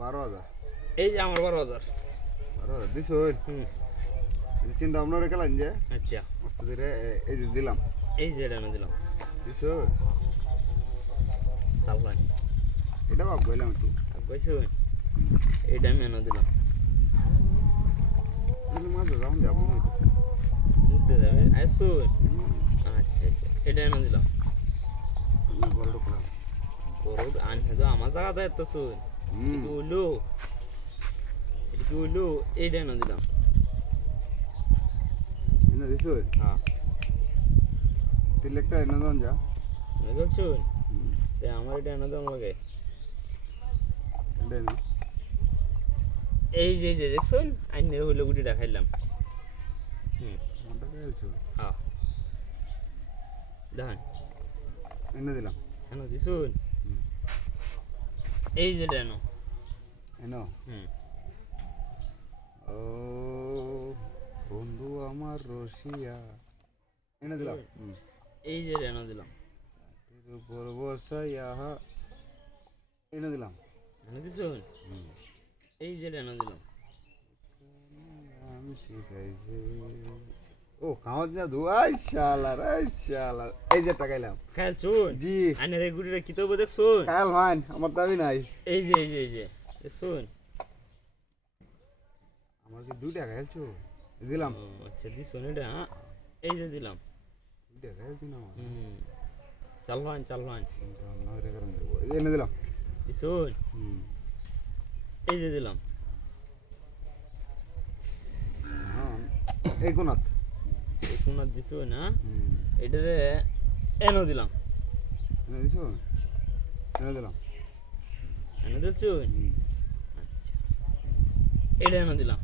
12,000 এই যে আমার 12,000 12,000 দিছো হুম চিন্তা ভাবনা রেখে লাইন যে আচ্ছা আস্তে ধীরে এই যে দিলাম এই যে এটা এনে দিলাম দিছো চাললাম এটা ভাব গেলাম একটু কইছো এইটা আমি এনে দিলাম কিন্তু মাঝে যাওন যাবো না মুদ্দে যাবে আইসো আচ্ছা আচ্ছা এটা এনে দিলাম বড় ঢুকলাম বড় আনহে তো আমার জায়গাতে এত শুন এটা হলো এইটা এনে দিলাম এনে দিছো হ্যাঁ তিলেকটা এনে দন যা বুঝছো তে আমার এটা এনে দেওয়া লাগে এটা এনে এই যে যে দেখছুন আইনের হইলো গুটিটা খাইলাম মোটা গেলছো হ্যাঁ ধান এনে দিলাম এনে দিছুন এই যে দেন এনো ও বন্ধু আমার রসিয়া এনে দিলাম এই যে দেন দিলাম এর উপর বসাইয়া এনে দিলাম এনে দিছুন এই যে দেন দিলাম আমি শিখাইছি ও খাওয়াত না দু শালার এই যে টাকাইলাম খাইলছুন জি আইনের এই গুটিটা কি তবে দেখছুন কাল হয় আমার দাবি নাই এই যে দেখছুন আমার কি 2 টাকা খেলছো দিলাম আচ্ছা দিছুন এটা এই যে দিলাম 2 টাকা খেলছি না আমার চালহান চিন্তা ভাবনা করে কারণ দেবো এনে দিলাম দিছুন এই যে দিলাম হ্যাঁ এই কোনাত এই কোনা দিছুন না এটারে এনো দিলাম এনে দিছো এনে দিলাম এনে দিছুন আচ্ছা এটা এনো দিলাম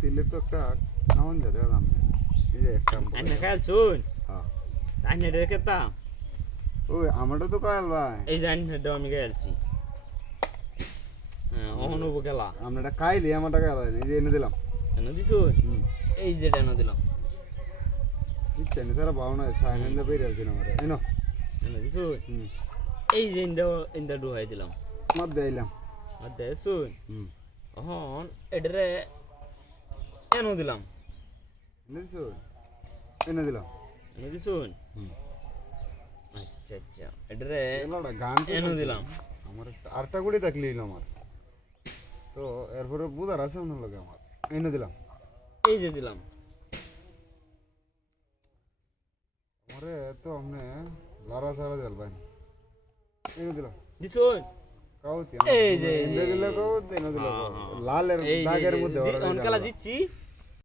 তিলে তো একটা খাওয়ান যা দাম এই যে একটা আইনে খাইলছুন হ্যাঁ আইনে রেখে তা ওই আমারটা তো কাল ভাই এই যে আইনে আমি খাইলছি হ্যাঁ অহনব খেলা আমরা এটা খাইলি আমারটা কাল এই যে এনে দিলাম এনে দিছুন এই যে এনো দিলাম ইচ্ছা নেই সারা ভাবনা সাইলেন্ট বেরিয়ে আসছে আমার এনো এনে দিছুন এই যে ইন্দা ডুহাই দিলাম মাত দিলাম আর দেখছুন অহন এটারে এনো দিলাম এনে দিছো এনে দিলাম এনে দিছুন আচ্ছা আচ্ছা এটারে এলাটা গান এনো দিলাম আমার আরেকটা গুড়ি থাকলি আমার তো এরপরে বুঝার আছে অন্য লাগে আমার এনে দিলাম এই যে দিলাম আমারে তো আমনে লারা সারা দেল ভাই এনে দিলাম দিছুন কাউতি এই যে এনে দিলে কাউতি এনে দিলে লালের এই দাগের মধ্যে যে অনকালা দিচ্ছি